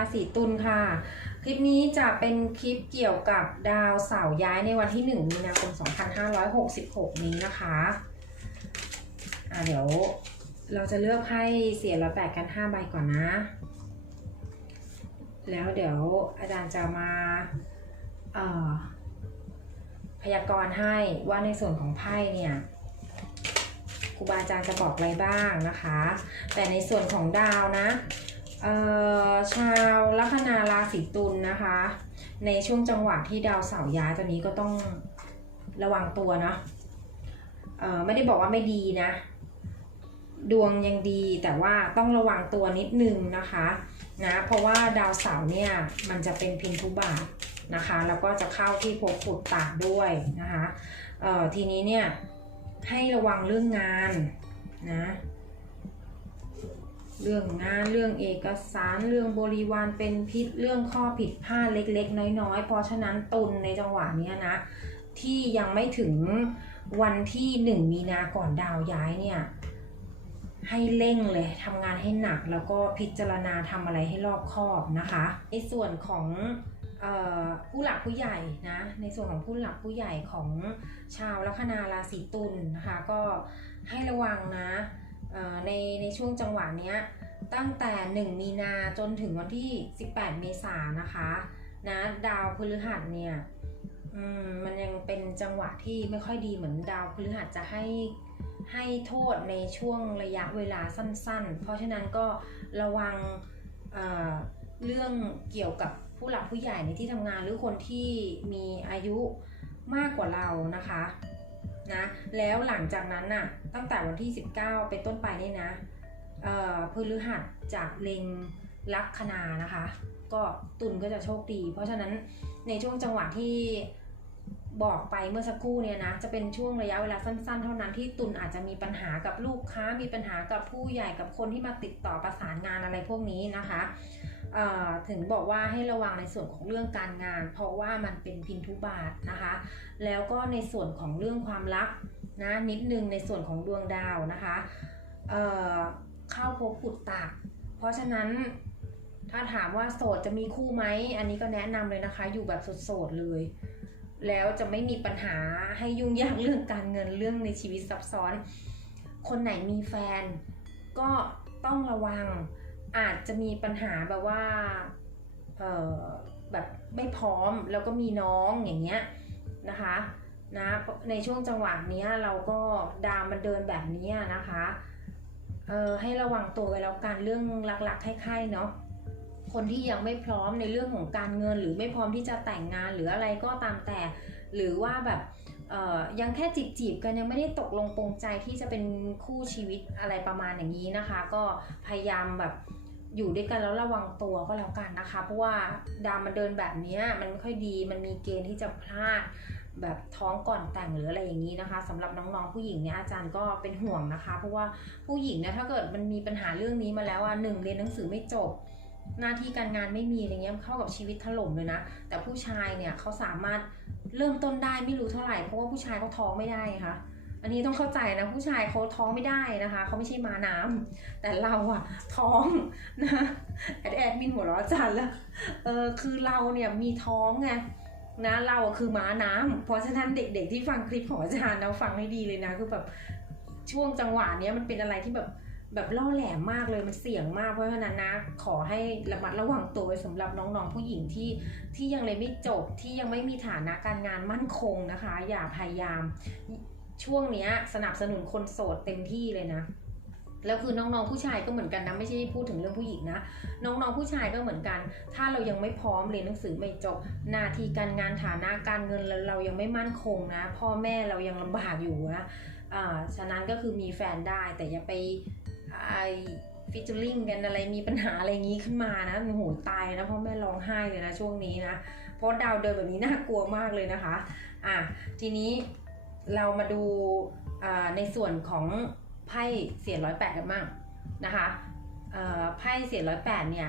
ราศีตุลค่ะ คลิปนี้จะเป็นคลิปเกี่ยวกับดาวเสาร์ย้ายในวันที่ 1 มีนาคม 2566 นี้นะคะอะเดี๋ยวเราจะเลือกให้เสียละแปดกัน 5 ใบก่อนนะ แล้วเดี๋ยวอาจารย์จะมาเอ่อพยากรณ์ให้ว่าในส่วนของไพ่เนี่ยครูบาอาจารย์จะบอกอะไรบ้างนะคะ แต่ในส่วนของดาวนะ ชาวลัคนาราศีตุลนะคะ ในช่วงจังหวะที่ดาวเสาร์ย้ายตัวนี้ก็ต้องระวังตัวเนาะเออไม่ได้บอกว่าไม่ดีนะ ดวงยังดีแต่ว่าต้องระวังตัวนิดนึงนะคะนะเพราะว่าดาวเสาร์เนี่ยมันจะเป็นพินทุบาทนะคะแล้วก็จะเข้าที่ภพขุดตากด้วยนะคะเออทีนี้เนี่ยให้ระวังเรื่องงานนะ เรื่องงานเรื่องเอกสารเรื่องบริวารเป็นพิษเรื่องข้อผิดพลาดเล็กๆ น้อยๆ เพราะฉะนั้นตุนในจังหวะนี้นะ ที่ยังไม่ถึงวันที่หนึ่งมีนาก่อนดาวย้ายเนี่ย ให้เร่งเลยทำงานให้หนักแล้วก็พิจารณาทำอะไรให้รอบคอบนะคะ ในส่วนของผู้หลักผู้ใหญ่นะในส่วนของผู้หลักผู้ใหญ่ของชาวลัคนาราศีตุลนะคะก็ให้ระวังนะ ในในช่วงจังหวะเนี้ยตั้งแต่ 1 มีนาจนถึงวันที่ 18 เมษายนนะคะ นะดาวพฤหัสเนี่ยมมันยังเป็นจังหวะที่ไม่ค่อยดีเหมือนดาวพฤหัสจะให้ให้โทษในช่วงระยะเวลาสั้นๆ เพราะฉะนั้นก็ระวังเเรื่องเกี่ยวกับผู้หลักผู้ใหญ่ในที่ทำงานหรือคนที่มีอายุมากกว่าเรานะคะ นะแล้วหลังจากนั้นน่ะตั้งแต่วันที่ 19 เป็นต้นไปนี่นะเอ่อพฤหัสจากเล็งลัคนานะคะ ก็ตุนก็จะโชคดี เพราะฉะนั้นในช่วงจังหวะที่ บอกไปเมื่อสักครู่เนี่ยนะจะเป็นช่วงระยะเวลาสั้นๆ เท่านั้นที่ตุนอาจจะมีปัญหากับลูกค้า มีปัญหากับผู้ใหญ่กับคนที่มาติดต่อประสานงานอะไรพวกนี้นะคะถึงบอกว่าให้ระวังในส่วนของเรื่องการงาน เพราะว่ามันเป็นพินทุบาทนะคะ แล้วก็ในส่วนของเรื่องความรักนะนิดนึงในส่วนของดวงดาวนะคะเเข้าพบขุดตากเพราะฉะนั้นถ้าถามว่าโสดจะมีคู่ไหมอันนี้ก็แนะนำเลยนะคะ อยู่แบบโสดๆเลย แล้วจะไม่มีปัญหาให้ยุ่งยากเรื่องการเงินเรื่องในชีวิตซับซ้อน คนไหนมีแฟน ก็ต้องระวังอาจจะมีปัญหาแบบว่าเออแบบไม่พร้อมแล้วก็มีน้องอย่างเงี้ยนะคะนะในช่วงจังหวะนี้เราก็ดาวมันเดินแบบนี้นะคะเออให้ระวังตัวไว้แล้วกันเรื่องลักๆให้ๆเนาะ คนที่ยังไม่พร้อมในเรื่องของการเงิน หรือไม่พร้อมที่จะแต่งงานหรืออะไรก็ตามแต่ หรือว่าแบบยังแค่จีบจีบกันยังไม่ได้ตกลงปรงใจที่จะเป็นคู่ชีวิตอะไรประมาณอย่างนี้นะคะ ก็พยายามแบบอยู่ด้วยกันแล้วระวังตัวก็แล้วกันนะคะ เพราะว่าดาวมันเดินแบบนี้มันไม่ค่อยดีมันมีเกณฑ์ที่จะพลาดแบบท้องก่อนแต่งหรืออะไรอย่างนี้นะคะสำหรับน้องๆผู้หญิงเนี่ยอาจารย์ก็เป็นห่วงนะคะ เพราะว่าผู้หญิงเนี่ยถ้าเกิดมันมีปัญหาเรื่องนี้มาแล้วอะหนึ่งเรียนหนังสือไม่จบ หน้าที่การงานไม่มีอะไรเงี้ยเข้ากับชีวิตถล่มเลยนะ แต่ผู้ชายเนี่ยเขาสามารถเริ่มต้นได้ไม่รู้เท่าไหร่เพราะว่าผู้ชายเขาท้องไม่ได้ค่ะอันนี้ต้องเข้าใจนะผู้ชายเขาท้องไม่ได้นะคะเขาไม่ใช่ม้าน้ำแต่เราอะท้องนะแอดแอดมินหัวเราะอจารย์แล้วเออคือเราเนี่ยมีท้องไงนะเราอะคือม้าน้ำเพราะฉะนั้นเด็กๆที่ฟังคลิปของอาจารย์นะฟังให้ดีเลยนะคือแบบช่วงจังหวะเนี้ยมันเป็นอะไรที่แบบ แบบล่อแหลมมากเลยมันเสี่ยงมากเพราะฉะนั้นนะขอให้ระมัดระวังตัวไว้สำหรับน้องๆผู้หญิงที่ที่ยังเลยนไม่จบที่ยังไม่มีฐานะการงานมั่นคงนะคะ อย่าพยายามช่วงเนี้ยสนับสนุนคนโสดเต็มที่เลยนะแล้วคือน้องๆผู้ชายก็เหมือนกันนะไม่ใช่พูดถึงเรื่องผู้หญิงนะน้องๆผู้ชายก็เหมือนกัน ถ้าเรายังไม่พร้อมเรียนหนังสือไม่จบหน้าที่การงานฐานะการเงินเราเรายังไม่มั่นคงนะ พ่อแม่เรายังลำบากอยู่นะอ่าฉะนั้นก็คือมีแฟนได้แต่อย่าไป ไอฟิชเชอร์ลิงกันอะไรมีปัญหาอะไรงี้ขึ้นมานะโอ้โหตายนะพ่อแม่ร้องไห้เลยนะช่วงนี้นะเพราะดาวเดินแบบนี้น่ากลัวมากเลยนะคะอะทีนี้เรามาดูในส่วนของไพ่เสียร้อยแปดกันบ้างนะคะไพ่เสียร้อยแปดเนี่ย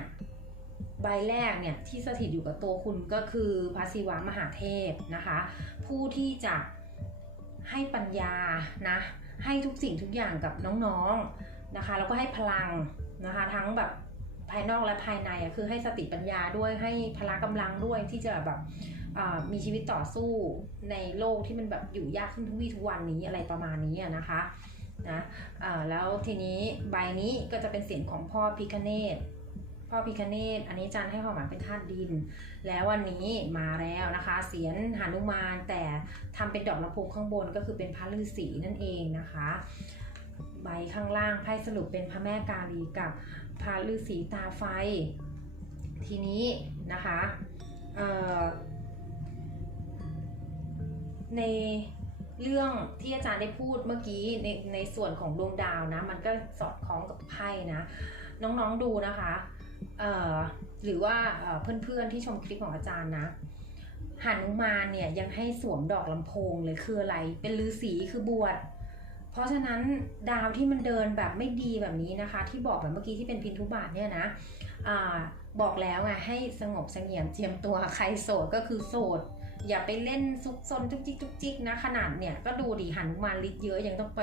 ใบแรกเนี่ยที่สถิตอยู่กับตัวคุณก็คือพระศิวะมหาเทพนะคะ ผู้ที่จะให้ปัญญานะให้ทุกสิ่งทุกอย่างกับน้องๆ นะคะแล้วก็ให้พลังนะคะทั้งแบบภายนอกและภายในอะคือให้สติปัญญาด้วยให้พละกำลังด้วยที่จะแบบมีชีวิตต่อสู้ในโลกที่มันแบบอยู่ยากขึ้นทุกวี่ทุกวันนี้อะไรประมาณนี้นะคะนะแล้วทีนี้ใบนี้ก็จะเป็นเสียงของพ่อพิคเนตพ่อพิคเนตอันนี้จารย์ให้ความหมายเป็นธาตุดิน แล้ววันนี้มาแล้วนะคะ เสียนหานุมานแต่ทำเป็นดอกลำโพงข้างบนก็คือเป็นพระฤาษีนั่นเองนะคะ ใบข้างล่างไพ่สรุปเป็นพระแม่กาลีกับพระฤาษีตาไฟ ทีนี้นะคะในเรื่องที่อาจารย์ได้พูดเมื่อกี้ในในส่วนของดวงดาวนะ มันก็สอดคล้องกับไพ่นะ น้องๆดูนะคะหรือว่าเอ่อเพื่อนๆที่ชมคลิปของอาจารย์นะหานุมานเนี่ยยังให้สวมดอกลำโพงเลยคืออะไร เป็นฤาษีคือบวช เพราะฉะนั้นดาวที่มันเดินแบบไม่ดีแบบนี้นะคะ ที่บอกแบบเมื่อกี้ที่เป็นพินทุบาทเนี่ยนะอบอกแล้วไงให้สงบเสงี่ยมเจียมตัวใครโสดก็คือโสด อย่าไปเล่นซุกซนจุกจิกจุกจิกนะขนาดเนี่ยก็ดูดิหันมาลิดเยอะยังต้องไป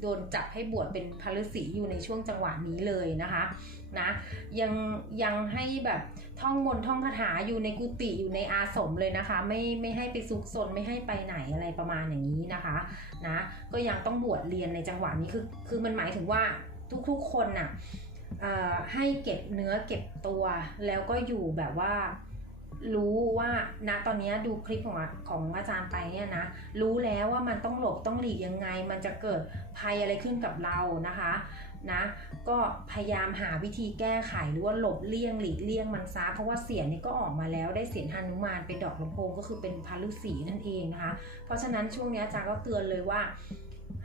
โดนจับให้บวชเป็นพระฤาษีอยู่ในช่วงจังหวะนี้เลยนะคะนะยังยังให้แบบท่องมนท่องคาถาอยู่ในกุฏิอยู่ในอาสมเลยนะคะ ไม่ไม่ให้ไปซุกซนไม่ให้ไปไหนอะไรประมาณอย่างนี้นะคะนะก็ยังต้องบวชเรียนในจังหวะนี้คือคือมันหมายถึงว่าทุกๆคนน่ะเอ่อให้เก็บเนื้อเก็บตัวแล้วก็อยู่แบบว่า รู้ว่าณตอนนี้ดูคลิปของของอาจารย์ไปเนี่ยนะรู้แล้วว่ามันต้องหลบต้องหลีกยังไง มันจะเกิดภัยอะไรขึ้นกับเรานะคะนะก็พยายามหาวิธีแก้ไขหรือว่าหลบเลี่ยงหลีกเลี่ยงมันซะเพราะว่าเสียงนี่ก็ออกมาแล้วได้เสียงฮานุมานเป็นดอกลำโพงก็คือเป็นพาฤาษีนั่นเองนะคะ เพราะฉะนั้นช่วงนี้อาจารย์ก็เตือนเลยว่า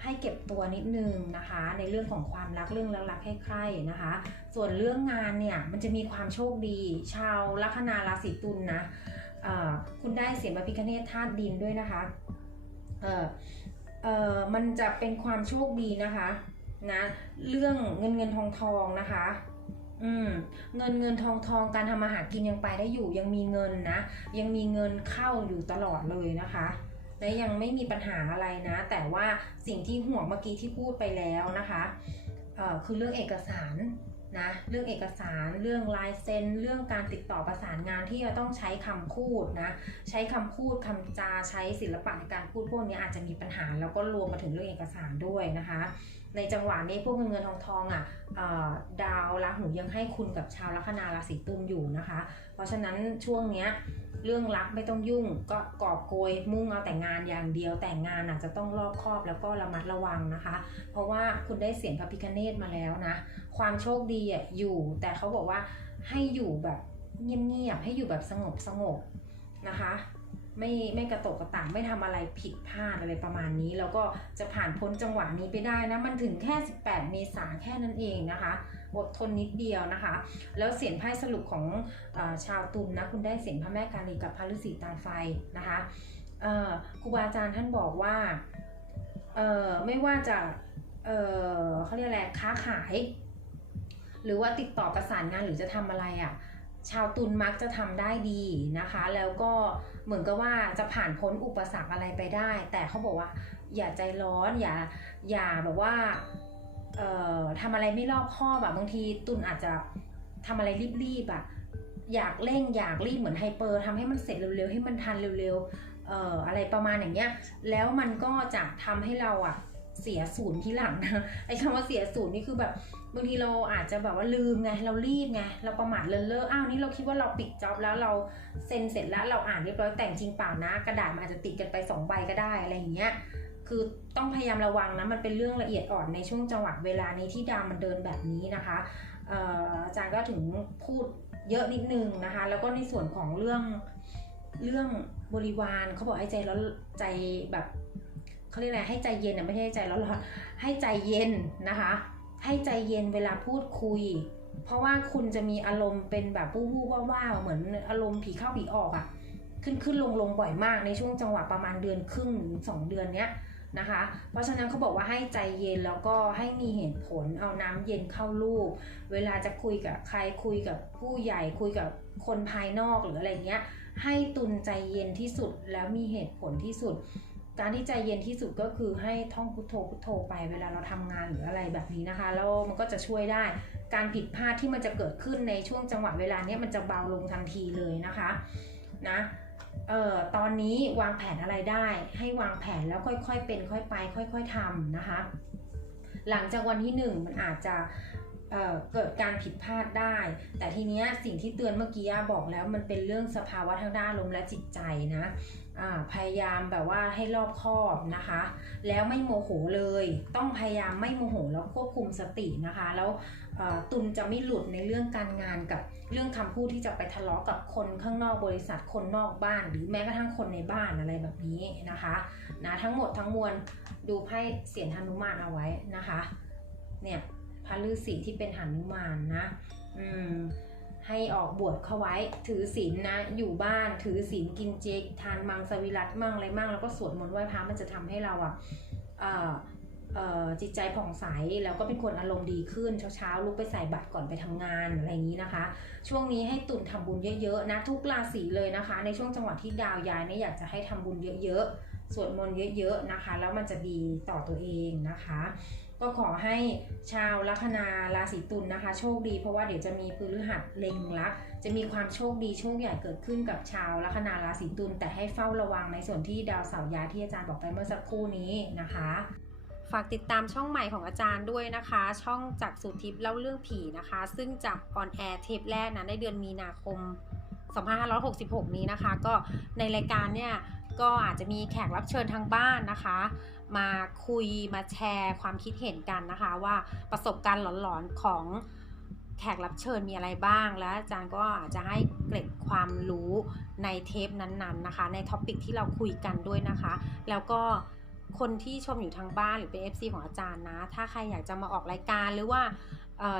ให้เก็บตัวนิดนึงนะคะ ในเรื่องของความรักเรื่องรักๆให้ใคร่นะคะ ส่วนเรื่องงานเนี่ยมันจะมีความโชคดี ชาวลัคนาราศีตุลนนะคุณได้เสียงพระพิคเนธธาตุดินด้วยนะคะเออเออมันจะเป็นความโชคดีนะคะนะเรื่องเงินเงินทองทองนะคะอืมเงินเงินทองทองการทำมาหากินยังไปได้อยู่ยังมีเงินนะ ยังมีเงินเข้าอยู่ตลอดเลยนะคะ และยังไม่มีปัญหาอะไรนะ แต่ว่าสิ่งที่ห่วงเมื่อกี้ที่พูดไปแล้วนะคะเอ่อคือเรื่องเอกสารนะเรื่องเอกสารเรื่องลายเซ็น เรื่องการติดต่อประสานงานที่จะต้องใช้คำพูดนะใช้คำพูดคำจาใช้ศิลปะในการพูดพวกนี้อาจจะมีปัญหา แล้วก็รวมมาถึงเรื่องเอกสารด้วยนะคะ ในจังหวะนี้พวกเงินเงินทองทองอะอ่อดาวราหูยังให้คุณกับชาวลัคนาราศีตุลอยู่นะคะ เพราะฉะนั้นช่วงเนี้ยเรื่องรักไม่ต้องยุ่งก็กอบโกยมุ่งเอาแต่งานอย่างเดียวแต่งงานอาจจะต้องรอบคอบแล้วก็ระมัดระวังนะคะ เพราะว่าคุณได้เสียงพระพิคเนตมาแล้วนะ ความโชคดีอะอยู่ แต่เขาบอกว่าให้อยู่แบบเงียบๆให้อยู่แบบสงบสงบนะคะ ไม่ไม่กระตกกระตากไม่ทำอะไรผิดพลาดอะไรประมาณนี้ แล้วก็จะผ่านพ้นจังหวะนี้ไปได้นะมันถึงแค่ 18 เมษาแค่นั้นเองนะคะอดทนนิดเดียวนะคะ แล้วเสียงไพ่สรุปของอชาวตุลนะคุณได้เสียงพระแม่กาลีกับพระฤาษีตาไฟนะคะครูบาอาจารย์ท่านบอกว่าไม่ว่าจะเเขาเรียกอะไรค้าขาย หรือว่าติดต่อประสานงานหรือจะทำอะไรอะ่ะ ชาวตุลมักจะทำได้ดีนะคะ แล้วก็เหมือนกับว่าจะผ่านพ้นอุปสรรคอะไรไปได้ แต่เขาบอกว่า อย่าใจร้อน อย่าอย่าแบบว่าเอ่อทำอะไรไม่รอบคอบแบบบางทีตุลอาจจะทำอะไรรีบๆอะอยากเร่งอยากรีบเหมือนไฮเปอร์ทำให้มันเสร็จเร็วๆให้มันทันเร็วๆเอ่ออะไรประมาณอย่างเงี้ยแล้วมันก็จะทำให้เราอะเสียศูนย์ที่หลังนะไอ้คำว่าเสียศูนย์นี่คือแบบ บางทีเราอาจจะแบบว่าลืมไงเรารีบไงเราประมาทเลินเล่ออ้าวนี่เราคิดว่าเราปิดจ็อบแล้วเราเซ็นเสร็จแล้วเราอ่านเรียบร้อยแต่งจริงเปล่านะ กระดาษมันอาจจะติดกันไปสองใบก็ได้อะไรอย่างเงี้ยคือต้องพยายามระวังนะมันเป็นเรื่องละเอียดอ่อนในช่วงจังหวะเวลานี้ที่ดาวมันเดินแบบนี้นะคะอาจารย์ก็ถึงพูดเยอะนิดนึงนะคะ แล้วก็ในส่วนของเรื่องเรื่องบริวารเขาบอกให้ใจแล้วใจแบบเขาเรียกอะไรให้ใจเย็นอะไม่ใช่ให้ใจร้อนให้ใจเย็นนะคะ ให้ใจเย็นเวลาพูดคุย เพราะว่าคุณจะมีอารมณ์เป็นแบบวู้วู้ว่าว่าๆเหมือนอารมณ์ผีเข้าผีออกอะขึ้นขึ้นลงลงบ่อยมากในช่วงจังหวะประมาณเดือนครึ่งถึงสองเดือนเนี้ยนะคะ เพราะฉะนั้นเขาบอกว่าให้ใจเย็นแล้วก็ให้มีเหตุผลเอาน้ำเย็นเข้าลูก เวลาจะคุยกับใครคุยกับผู้ใหญ่คุยกับคนภายนอกหรืออะไรเงี้ย ให้ตุนใจเย็นที่สุดแล้วมีเหตุผลที่สุด การที่ใจเย็นที่สุดก็คือให้ท่องพุทโธพุทโธไปเวลาเราทำงานหรืออะไรแบบนี้นะคะแล้วมันก็จะช่วยได้ การผิดพลาดที่มันจะเกิดขึ้นในช่วงจังหวะเวลาเนี้ยมันจะเบาลงทันทีเลยนะคะนะเอ่อตอนนี้วางแผนอะไรได้ ให้วางแผนแล้วค่อยๆเป็นค่อยไป ค่อย ๆทำนะคะ หลังจากวันที่หนึ่งมันอาจจะเเกิดการผิดพลาดได้ แต่ทีเนี้ยสิ่งที่เตือนเมื่อกี้บอกแล้วมันเป็นเรื่องสภาวะทางด้านอารมและจิตใจนะ พยายามแบบว่าให้รอบคอบนะคะ แล้วไม่โมโหเลย ต้องพยายามไม่โมโหแล้วควบคุมสตินะคะ แล้วเอ่อตุนจะไม่หลุดในเรื่องการงานกับเรื่องคำพูดที่จะไปทะเลาะกับคนข้างนอกบริษัทคนนอกบ้าน หรือแม้กระทั่งคนในบ้านอะไรแบบนี้นะคะนะทั้งหมดทั้งมวลดูไพ่เสียนหนุมานเอาไว้นะคะ เนี่ยพระฤาษีที่เป็นหนุมานนะ อืม ให้ออกบวชเข้าไว้ ถือศีลนะ อยู่บ้านถือศีลกินเจทานมังสวิรัตมั่งอะไรมั่งแล้วก็สวดมนต์ไหว้พระมันจะทำให้เราอะจิตใจผ่องใสแล้วก็เป็นคนอารมณ์ดีขึ้นเช้าๆลุกไปใส่บัตรก่อนไปทำงานอะไรอย่างนี้นะคะ ช่วงนี้ให้ตุนทำบุญเยอะๆนะทุกราศีเลยนะคะ ในช่วงจังหวะที่ดาวย้ายเนี่ยอยากจะให้ทำบุญเยอะๆสวดมนต์เยอะๆนะคะ แล้วมันจะดีต่อตัวเองนะคะ ก็ขอให้ชาวลัคนาราศีตุลนะคะ โชคดีเพราะว่าเดี๋ยวจะมีพฤหัสเล็งลักจะมีความโชคดีโชคใหญ่เกิดขึ้นกับชาวลัคนาราศีตุลแต่ให้เฝ้าระวังในส่วนที่ดาวเสาร์ย้ายที่อาจารย์บอกไปเมื่อสักครู่นี้นะคะฝากติดตามช่องใหม่ของอาจารย์ด้วยนะคะ ช่องจากสุทิพย์เล่าเรื่องผีนะคะ ซึ่งจะออนแอร์เทปแรกนะในเดือนมีนาคม 2566 นี้นะคะ ก็ในรายการเนี่ยก็อาจจะมีแขกรับเชิญทางบ้านนะคะ มาคุยมาแชร์ความคิดเห็นกันนะคะ ว่าประสบการณ์หลอนๆของแขกรับเชิญมีอะไรบ้าง แล้วอาจารย์ก็อาจจะให้เกร็ดความรู้ในเทปนั้นๆนะคะ ในท็อปิกที่เราคุยกันด้วยนะคะ แล้วก็คนที่ชมอยู่ทางบ้านหรือเป็น FC ของอาจารย์นะ ถ้าใครอยากจะมาออกรายการหรือว่า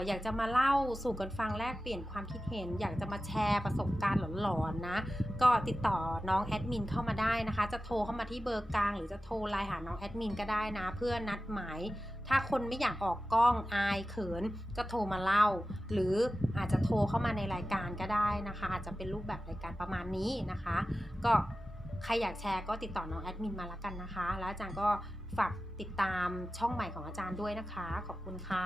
อยากจะมาเล่าสู่กันฟังแลกเปลี่ยนความคิดเห็น อยากจะมาแชร์ประสบการณ์หลอนๆนะ ก็ติดต่อน้องแอดมินเข้ามาได้นะคะ จะโทรเข้ามาที่เบอร์กลาง หรือจะโทรไลน์หาน้องแอดมินก็ได้นะ เพื่อนัดหมาย ถ้าคนไม่อยากออกกล้องอายเขิน ก็โทรมาเล่า หรืออาจจะโทรเข้ามาในรายการก็ได้นะคะ อาจจะเป็นรูปแบบรายการประมาณนี้นะคะ ก็ใครอยากแชร์ก็ติดต่อน้องแอดมินมาละกันนะคะ แล้วอาจารย์ก็ฝากติดตามช่องใหม่ของอาจารย์ด้วยนะคะ ขอบคุณค่ะ